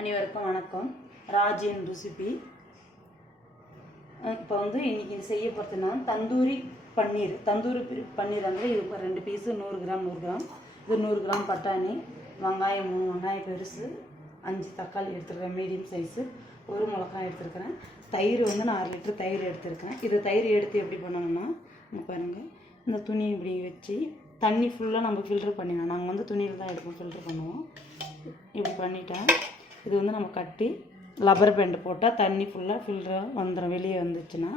அனைவருக்கும் வணக்கம். ராஜின் ரெசிபி. இப்போ வந்து இன்னைக்கு செய்ய போகிறதுனா தந்தூரி பன்னீர். தந்தூரி பன்னீர் வந்து இது இப்போ ரெண்டு பீஸு நூறு கிராம் நூறு கிராம். இது நூறு கிராம் பட்டாணி வெங்காயம் மூணு வெங்காயம் பெருசு அஞ்சு தக்காளி எடுத்துருக்கேன் மீடியம் சைஸு ஒரு மிளகாய் எடுத்துருக்கிறேன். தயிர் வந்து நான் அரை லிட்டர் தயிர் எடுத்துருக்கேன் இது தயிர் எடுத்து எப்படி பண்ணணும்னா பாருங்கள் இந்த துணி இப்படி வச்சு தண்ணி ஃபுல்லாக நம்ம ஃபில்டர் பண்ணிடணும். நாங்கள் வந்து துணியில் தான் எடுப்போம் ஃபில்டர் பண்ணுவோம். இப்படி பண்ணிட்டேன் இது வந்து நம்ம கட்டி லப்பர் பேண்ட் போட்டால் தண்ணி ஃபுல்லாக ஃபில்டராக வந்துடும் வெளியே வந்துச்சுன்னா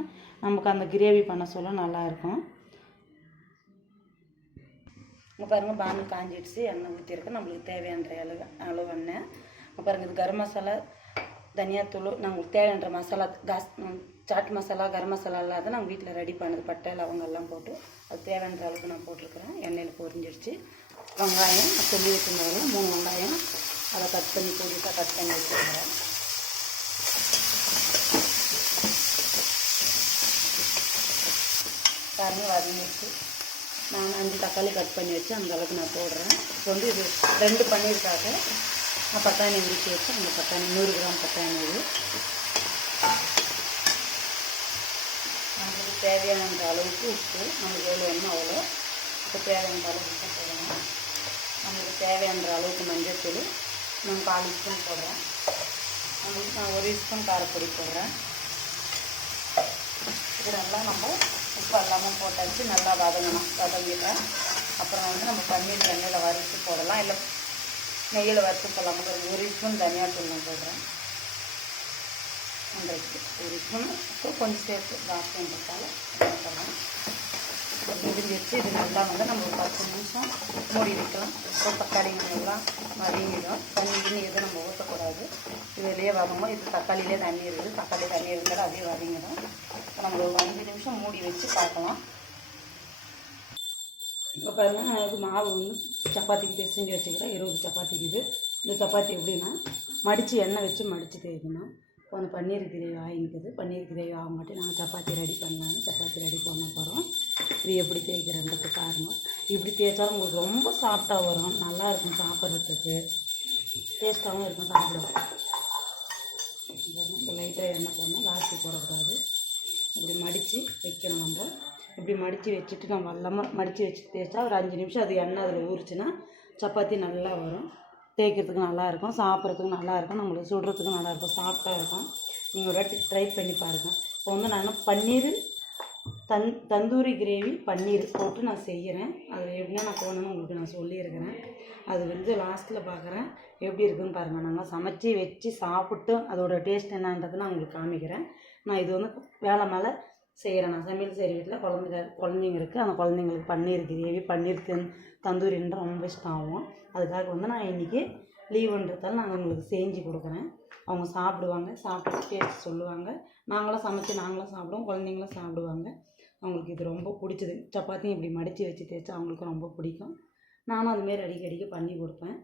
நமக்கு அந்த கிரேவி பண்ண சொல்ல நல்லாயிருக்கும். இங்கே பாருங்கள் பானு காஞ்சிடுச்சு. எண்ணெய் ஊற்றிருக்கு நம்மளுக்கு தேவையான அளவு அளவு எண்ணெய். இப்போ பாருங்கள் இது கரம் மசாலா தனியாத்தூள் நம்மளுக்கு தேவையான மசாலா காஸ் சாட் மசாலா கரம் மசாலா இல்லாத நாங்கள் வீட்டில் ரெடி பண்ணது. பட்டை லவங்கள்லாம் போட்டு அது தேவையான அளவுக்கு நான் போட்டிருக்கிறேன். எண்ணெயில் பொரிஞ்சிடுச்சு. வெங்காயம் சொல்லி வச்சுருந்தாலும் மூணு வெங்காயம். அதை கட் பண்ணி புதுசாக கட் பண்ணி வச்சுருக்கிறேன். பாருங்க வதங்கிடுச்சு. நான் அஞ்சு தக்காளி கட் பண்ணி வச்சு அந்த அளவுக்கு நான் போடுறேன். இப்போ வந்து இது ரெண்டு பன்னீருக்காக நான் பட்டாணி உரிச்சு வச்சு அந்த பட்டாணி நூறு கிராம் பட்டாணி இது. நம்மளுக்கு தேவையான அளவுக்கு உப்பு நம்மளுக்கு எவ்வளோ வேணுமோ அவ்வளோ இப்போ தேவையான அளவுக்கு போடணும். நம்மளுக்கு தேவையான அளவுக்கு மஞ்சள் நான் பால் ஸ்பூன் போடுறேன். நான் ஒரு ஸ்பூன் காரப்பொடி போடுறேன். இது நல்லா நம்ம உப்பு எல்லாமே போட்டாச்சு நல்லா வதங்கணும். வதங்கிடுறேன் அப்புறம் வந்து நம்ம பன்னீர் எண்ணெயில் வறுத்து போடலாம். இல்லை நெய்யில் வறுத்து போடலாம். ஒரு ஒரு ஸ்பூன் தனியாக தூள் போடுறேன். ஒன்றரை ஒரு ஸ்பூன். கொஞ்சம் சேர்த்து ஜாஸ்தின்றதால போடலாம். முடிஞ்சிருச்சு இது நல்லா வந்து நம்ம ஒரு பத்து நிமிஷம் மூடி வைக்கலாம். இப்போ தக்காளி எல்லாம் வதங்கிடும் தண்ணி கிண்ணி எதுவும் நம்ம ஊற்றக்கூடாது இதுலேயே வதங்கும் இது தக்காளியிலே தண்ணி இருக்குது. தக்காளி தண்ணி இருந்தாலும் அதே வதங்கிடும் இப்போ நம்ம ஒரு அஞ்சு நிமிஷம் மூடி வச்சு பார்க்கலாம். இப்போ பாருங்கள் நான் மாவு வந்து சப்பாத்திக்கு பிசைஞ்சு வச்சுக்கிறேன். இருபது சப்பாத்திக்கு இது இந்த சப்பாத்தி எப்படின்னா மடித்து எண்ணெய் வச்சு மடித்து தேய்க்கணும். இப்போ அந்த பன்னீர் கிரேவி ஆகிக்குது பன்னீர் கிரேவி ஆக மாட்டேன். நாங்கள் சப்பாத்தி ரெடி பண்ணலான்னு சப்பாத்தி ரெடி பண்ண போகிறோம் இது எப்படி தேய்க்கிறன்றது பாருங்க. இப்படி தேய்ச்சாலும் உங்களுக்கு ரொம்ப சாஃப்டாக வரும். நல்லா இருக்கும் சாப்பிட்றதுக்கு. டேஸ்ட்டாகவும் இருக்கும் சாப்பிடுவோம் லைட்டாக எண்ணெய் போடணும். ஜாஸ்தி போடக்கூடாது. இப்படி மடித்து வைக்கணும் நம்ம. இப்படி மடித்து வச்சுட்டு நம்ம வல்லமாக மடித்து வச்சு தேய்ச்சா ஒரு அஞ்சு நிமிஷம் அது எண்ணெய் அதில் ஊறிச்சுன்னா சப்பாத்தி நல்லா வரும். தேய்க்கிறதுக்கு நல்லாயிருக்கும் சாப்பிட்றதுக்கு நல்லா இருக்கும். நம்மளுக்கு சுடுறதுக்கு நல்லாயிருக்கும் சாஃப்டாக இருக்கும். நீங்கள் ஒரு வாட்டி ட்ரை பண்ணி பாருங்கள் இப்போ வந்து நான் பன்னீர் தன் தந்தூரி கிரேவி பன்னீர் போட்டு நான் செய்கிறேன் அது எப்படின்னா நான் போகணுன்னு உங்களுக்கு நான் சொல்லியிருக்கிறேன். அது வந்து லாஸ்ட்டில் பார்க்குறேன் எப்படி இருக்குன்னு பாருங்கள் நாங்கள் சமைச்சி வச்சு சாப்பிட்டு அதோட டேஸ்ட் என்னன்றதை நான் உங்களுக்கு காமிக்கிறேன். நான் இது வந்து வேலை மேலே செய்கிறேன் நான் சமையல் செய்கிற வீட்டில் குழந்தைங்க குழந்தைங்க இருக்குது அந்த குழந்தைங்களுக்கு பன்னீர் கிரேவி பன்னீர் தன் தந்தூரின்ற ரொம்ப இஷ்டம் ஆகும். அதுக்காக வந்து நான் இன்றைக்கி லீவுன்றதால நாங்கள் உங்களுக்கு செஞ்சு கொடுக்குறேன். அவங்க சாப்பிடுவாங்க. சாப்பிட்டு டேஸ்ட் சொல்லுவாங்க. நாங்களும் சமைச்சு நாங்களும் சாப்பிடுவோம். குழந்தைங்களும் சாப்பிடுவாங்க. அவங்களுக்கு இது ரொம்ப பிடிச்சது. சப்பாத்தியும் இப்படி மடித்து வச்சு தேய்ச்சா அவங்களுக்கும் ரொம்ப பிடிக்கும். நானும் அதுமாரி அடிக்கடிக்கு பண்ணி கொடுப்பேன்.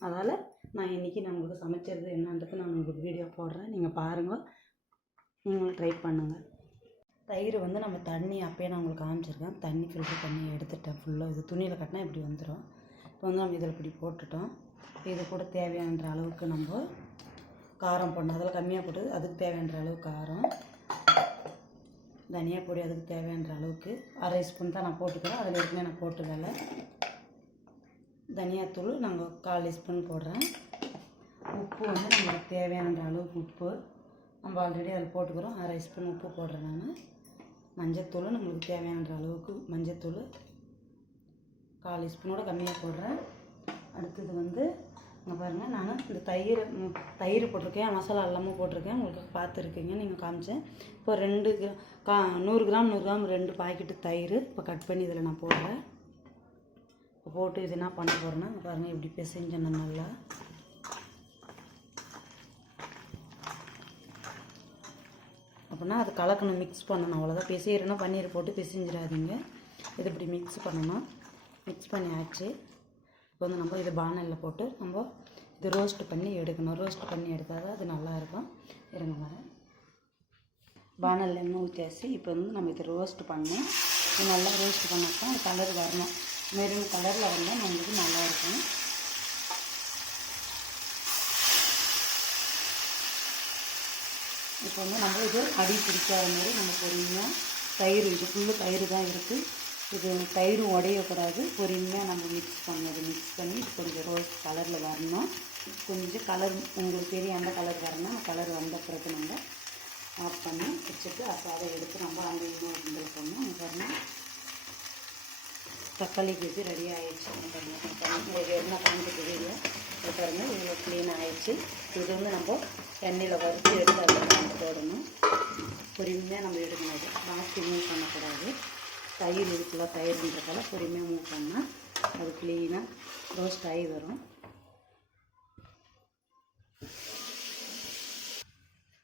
அதால் நான் இன்றைக்கி நான் உங்களுக்கு சமைச்சது என்னன்றது நான் உங்களுக்கு வீடியோ போடுறேன். நீங்கள் பாருங்கள் நீங்களும் ட்ரை பண்ணுங்கள் தயிர் வந்து நம்ம தண்ணி அப்பயே நான் உங்களுக்கு காமிச்சிருக்கேன். தண்ணி ஃபில்டர் பண்ணி எடுத்துட்டேன். ஃபுல்லாக இது துணியில் கட்டினா இப்படி வந்துடும் இப்போ வந்து நம்ம இதில் இப்படி போட்டுட்டோம். இது கூட தேவையான்ற அளவுக்கு நம்ம காரம் போடணும். அதில் கம்மியாக போட்டு அதுக்கு தேவையான அளவுக்கு காரம். தனியா பொடி அதுக்கு தேவையான அளவுக்கு அரை ஸ்பூன் தான் நான் போட்டுக்கிறேன். அதில் இருக்குமே நான் போட்டுக்கல தனியாத்தூள் நாங்கள் கால் ஸ்பூன் போடுறேன். உப்பு வந்து நம்மளுக்கு தேவையான அளவுக்கு உப்பு. நம்ம ஆல்ரெடி அதில் போட்டுக்கிறோம். அரை ஸ்பூன் உப்பு போடுறேன் நான். மஞ்சத்தூள் நம்மளுக்கு தேவையான அளவுக்கு மஞ்சத்தூள் கால் ஸ்பூனோட கம்மியாக போடுறேன். அடுத்தது வந்து இங்கே பாருங்கள் நான் இந்த தயிர் தயிர் போட்டிருக்கேன். மசாலா எல்லாமே போட்டிருக்கேன். உங்களுக்கு பார்த்துருக்கீங்க. நீங்கள் காமிச்சேன். இப்போ ரெண்டு கா நூறு கிராம் நூறு கிராம் ரெண்டு பாக்கெட்டு தயிர் இப்போ கட் பண்ணி இதில் நான் போடுறேன். இப்போ போட்டு இது என்ன பண்ண போகிறேன்னா பாருங்கள் இப்படி பிசைஞ்சேன் நல்லா அப்படின்னா அது கலக்கணும் மிக்ஸ் பண்ணணும். அவ்வளோதான் பிசைகிறேன்னா பன்னீர் போட்டு பிசைஞ்சிடாதீங்க. இது இப்படி மிக்ஸ் பண்ணணும். மிக்ஸ் பண்ணியாச்சு. இப்போ வந்து நம்ம இது பானலில் போட்டு நம்ம இது ரோஸ்ட் பண்ணி எடுக்கணும். ரோஸ்ட் பண்ணி எடுத்தால் தான் அது நல்லாயிருக்கும் இருங்க வரேன். பானல் எண்ணெய் ஊற்றியாச்சு இப்போ வந்து நம்ம இதை ரோஸ்ட் பண்ணி நல்லா ரோஸ்ட் பண்ணப்போ கலர் வரணும். மெரூன் கலரில் வந்தால் நம்மளுக்கு நல்லாயிருக்கும் இப்போ வந்து நம்ம இது அடி பிடிக்காத மாதிரி நம்ம பொறுமையாக தயிர் இது ஃபுல்லு தயிர் தான் இருக்குது இது தயிரும் உடையக்கூடாது. பொறுமையாக நம்ம மிக்ஸ் பண்ணது மிக்ஸ் பண்ணி இது கொஞ்சம் ரோஸ் கலரில் வரணும். கொஞ்சம் கலர் உங்களுக்கு தெரியும் கலர் வரணும். கலர் வந்த பிறகு நம்ம ஆஃப் பண்ணி வச்சுட்டு அதை எடுத்து நம்ம அந்த இன்னொரு கிண்டல் பண்ணோம் பாருங்கள் தக்காளி கேஜி ரெடி ஆகிடுச்சு உங்களுக்கு என்ன காமிச்சிட்டு தெரியல. இது பாருங்க இவ்வளோ க்ளீன் ஆகிடுச்சு இது வந்து நம்ம எண்ணெயில் வறுத்து எடுத்து அதில் நம்ம போடணும். பொறுமையாக நம்ம எடுக்கணும். இது பாக்கி மூவ் பண்ணக்கூடாது. தயிர் இருக்குல்ல தயிர்ன்றதால பொறுமையாக மூவ் பண்ணால் அது க்ளீனாக ரோஸ்ட் ஆகி வரும்.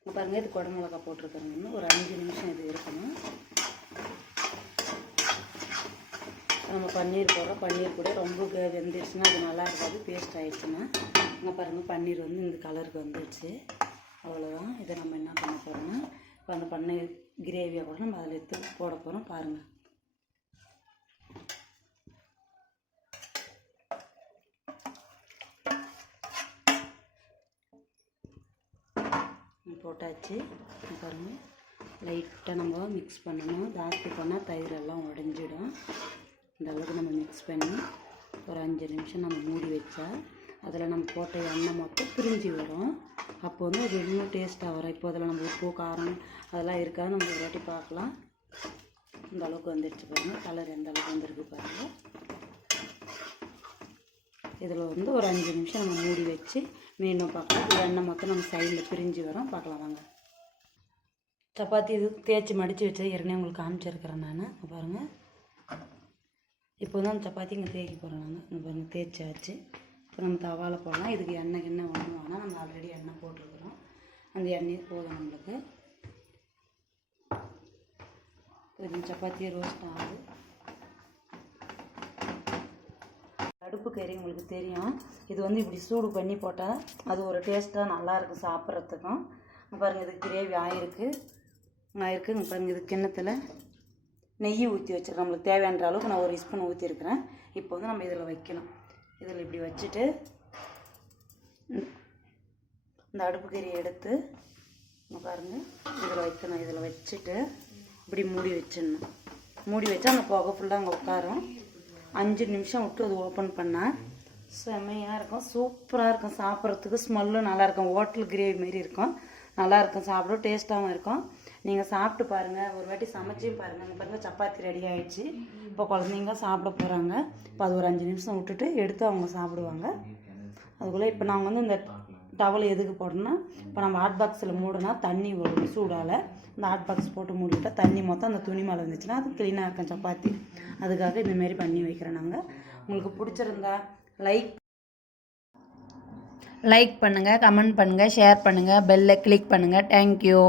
பாருங்கள் இது குடமிளகா போட்டிருக்காங்க. இன்னும் ஒரு அஞ்சு நிமிஷம் இது இருக்கணும். நம்ம பன்னீர் போடுறோம். பன்னீர் கூட ரொம்ப வெ- வெந்துடுச்சுன்னா அது நல்லா இருக்காது பேஸ்ட் ஆகிடுச்சுன்னா இங்கே பாருங்கள் பன்னீர் வந்து இந்த கலருக்கு வந்துடுச்சு அவ்வளோதான் இதை நம்ம என்ன பண்ண போகிறோம்னா இப்போ அந்த பன்னீர் கிரேவியாக கூட நம்ம அதில் எடுத்து போட போகிறோம் பாருங்கள் போட்டாச்சு. இங்க பாருங்க. லைட்டாக நம்ம மிக்ஸ் பண்ணணும். ஜாஸ்தி பண்ணால் தயிரெல்லாம் உடஞ்சிடும். இந்த அளவுக்கு நம்ம மிக்ஸ் பண்ணி ஒரு அஞ்சு நிமிஷம் நம்ம மூடி வச்சா அதில் நம்ம போட்ட எண்ணெய் மொத்தம் பிரிஞ்சு வரும். அப்போ வந்து அது இன்னும் டேஸ்ட்டாக வரும். இப்போ அதில் நம்ம உப்பு காரம் அதெல்லாம் இருக்காது. நம்ம ஒரு வாட்டி பார்க்கலாம். இந்த அளவுக்கு வந்துடுச்சு பாருங்கள் கலர் எந்த அளவுக்கு வந்திருக்கு பாருங்கள் இதில் வந்து ஒரு அஞ்சு நிமிஷம் நம்ம மூடி வச்சு மீண்டும் பார்க்கலாம். இது எண்ணெய் மொத்தம் நம்ம சைடில் பிரிஞ்சு வரும். பார்க்கலாம் வாங்க. சப்பாத்தி இது தேய்ச்சி மடித்து வச்சது ஏற்கனவே உங்களுக்கு காமிச்சிருக்கிறேன் நான். பாருங்கள் இப்போ தான் அந்த சப்பாத்தி இங்கே தேய்க்க போகிறோம் நாங்கள் இங்கே பாருங்கள் தேய்ச்சாச்சு. இப்போ நம்ம தவாவில் போடலாம். இதுக்கு எண்ணெய் எண்ணெய் ஒன்றும் வேணாம். நம்ம ஆல்ரெடி எண்ணெய் போட்டிருக்கிறோம். அந்த எண்ணெய் போதும் நம்மளுக்கு. கொஞ்சம் சப்பாத்தி ரோஸ்ட் ஆகுது. அடுப்பு கறி உங்களுக்கு தெரியும். இது வந்து இப்படி சூடு பண்ணி போட்டால் அது ஒரு டேஸ்ட்டாக நல்லாயிருக்கும் சாப்பிட்றதுக்கும். பாருங்கள் இது கிரேவி ஆயிருக்கு. ஆயிருக்கு பாருங்கள் இது கிண்ணத்தில் நெய் ஊற்றி வச்சுருக்கேன் நம்மளுக்கு தேவையான அளவுக்கு நான் ஒரு ஸ்பூன் ஊற்றிருக்கிறேன் இப்போ வந்து நம்ம இதில் வைக்கணும் இதில் இப்படி வச்சுட்டு இந்த- அடுப்பு கறியை எடுத்து பாருங்கள் இதில் வைக்கணும் இதில் வச்சுட்டு இப்படி மூடி வச்சிடணும். மூடி வச்சா அந்த புகை ஃபுல்லாக அங்கே உட்காரும். அஞ்சு நிமிஷம் விட்டு அது ஓப்பன் பண்ணால் செம்மையாக இருக்கும். சூப்பராக இருக்கும் சாப்பிட்றதுக்கு. ஸ்மெல்லும் நல்லாயிருக்கும் ஹோட்டல் கிரேவி மாரி இருக்கும். நல்லா இருக்கும். சாப்பிட டேஸ்ட்டாகவும் இருக்கும். நீங்கள் சாப்பிட்டு பாருங்கள் ஒரு வாட்டி சமைச்சியும் பாருங்கள் இங்க பாருங்கள் சப்பாத்தி ரெடி ஆகிடுச்சு இப்போ குழந்தைங்க சாப்பிட போகிறாங்க இப்போ அது ஒரு அஞ்சு நிமிஷம் விட்டுட்டு எடுத்து அவங்க சாப்பிடுவாங்க. அதுக்குள்ளே இப்போ நாங்கள் வந்து இந்த டவல் எதுக்கு போடணும்னா இப்போ நம்ம ஹாட் பாக்ஸில் மூடினா தண்ணி வரும் சூடால். இந்த ஹாட் பாக்ஸ் போட்டு மூடிவிட்டா தண்ணி மொத்தம் அந்த துணி மேலே இருந்துச்சுன்னா அது க்ளீனாக இருக்கும் சப்பாத்தி. அதுக்காக இந்தமாரி பண்ணி வைக்கிறோம் நாங்கள் உங்களுக்கு பிடிச்சிருந்தா லைக் லைக் பண்ணுங்கள் கமெண்ட் பண்ணுங்கள் ஷேர் பண்ணுங்கள் பெல்லை கிளிக் பண்ணுங்கள் தேங்க்யூ